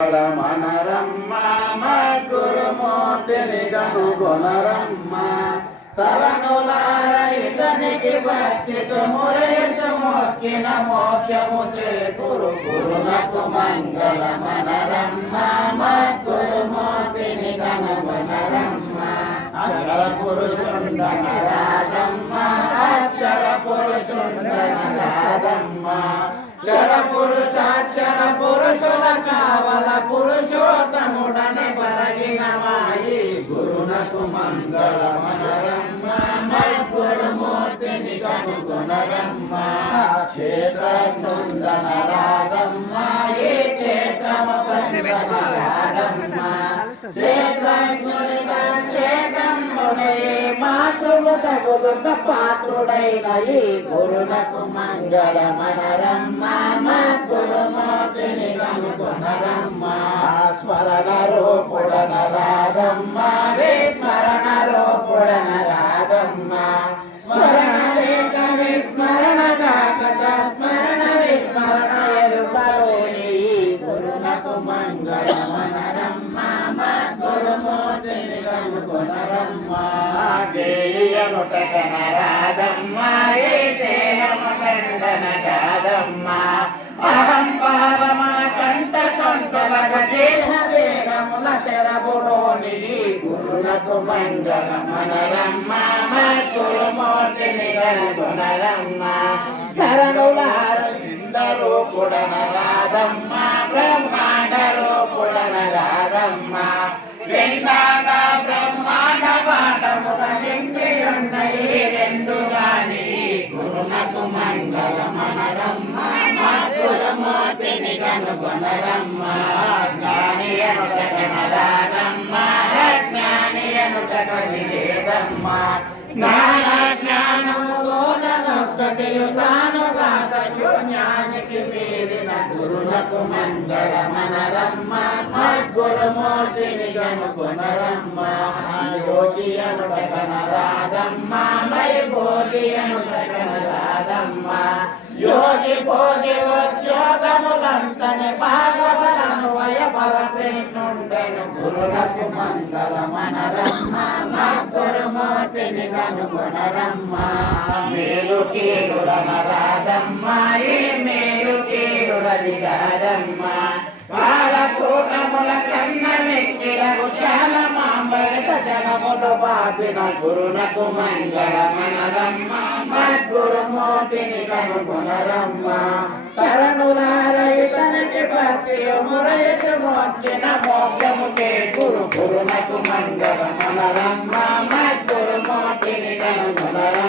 మనరమ్మ మద్గురుమూర్తిని కనుగొనరమ్మ తరణులార ఇతనికి భక్తితో మురయసు మొక్కిన మోక్షము చేకూరు గురునకు మంగళ మనరమ్మ మద్గురుమూర్తిని కనుగొనరమ్మ అక్షర పురుషుండనరాదమ్మ అక్షర పురుషుండనరాదమ్మ చర పురుషాక్షర పురుషుల కావల పురుషోత్తముడని పరగిన మాయి గురునకు మంగళ మనరమ్మ మద్గురుమూర్తిని కనుగొనరమ్మ క్షేత్రజ్ఞుండనరాదమ్మ ఏ క్షేత్రము కండనరాదమ్మ క్షేత్రజ్ఞుని క్షేత్రమునే మాతృము తగులుక పాత్రుడైన ఈ గురునకు మంగళ మనరమ్మ మద్గురుమూర్తిని కనుగొనరమ్మ స్మరణ రూపుడనరాదమ్మ విస్మరణ రూపుడనరాదమ్మ స్మరణ లేక విస్మరణ కాకత స్మరణ విస్మరణ ఎరుపలోని గురునకు మంగళ మనరమ్మ మద్గురుమూర్తిని కనుగొనరమ్మ జయనుటకనరాదమ్మ ఏ జయము కండన కాదమ్మ అహం భావమ కంఠ సొంతలగ దేహ దేహముల తెరబులోని గురునకు మంగళ మనరమ్మ మద్గురుమూర్తిని కనుగొనరమ్మ కరణులార ఇంద్రరూపుడనరాదమ్మ బ్రహ్మాండ రూపుడనరాదమ్మ రెండాండ బ్రహ్మాండ పాఠముల నిండియున్నయి రెండుగాని గురునకు మంగళ మనరమ్మ మద్గురుమూర్తిని కనుగొనరమ్మ జ్ఞాని అనుటకనరాదమ్మ అజ్ఞాని అనుటకనిలేదమ్మ జ్ఞాన జ్ఞానములోనొక్కటియు తానుగాక శూన్యానికి మీరిన గురునకు మంగళ మనరమ్మ మద్గురుమూర్తిని కనుగొనరమ్మ యోగి అనుటకనరాదమ్మ మై భోగి అనుటకనరాదమ్మ యోగి భోగి ఉద్యోగములంతని భాగవతన్వయ పరకృష్ణుండెను గురునకు మంగళ మనరమ్మ మద్గురుమూర్తిని కనుగొనరమ్మ మేలు కీడురనరాదమ్మ ఈ మేలు కీడురది కాదమ్మ కాలకూటముల కన్నమెక్కిడము చాలా మాంబరిత శనములు పాపిన గురునకు మంగళ మనరమ్మ మద్గురుమూర్తిని కనుగొనరమ్మ తరణులార ఇతనికి భక్తియు మురయసు మొక్కిన మోక్షము చేకూరు గురునకు మంగళ మనరమ్మ మద్గురుమూర్తిని కనుగొనరమ్మ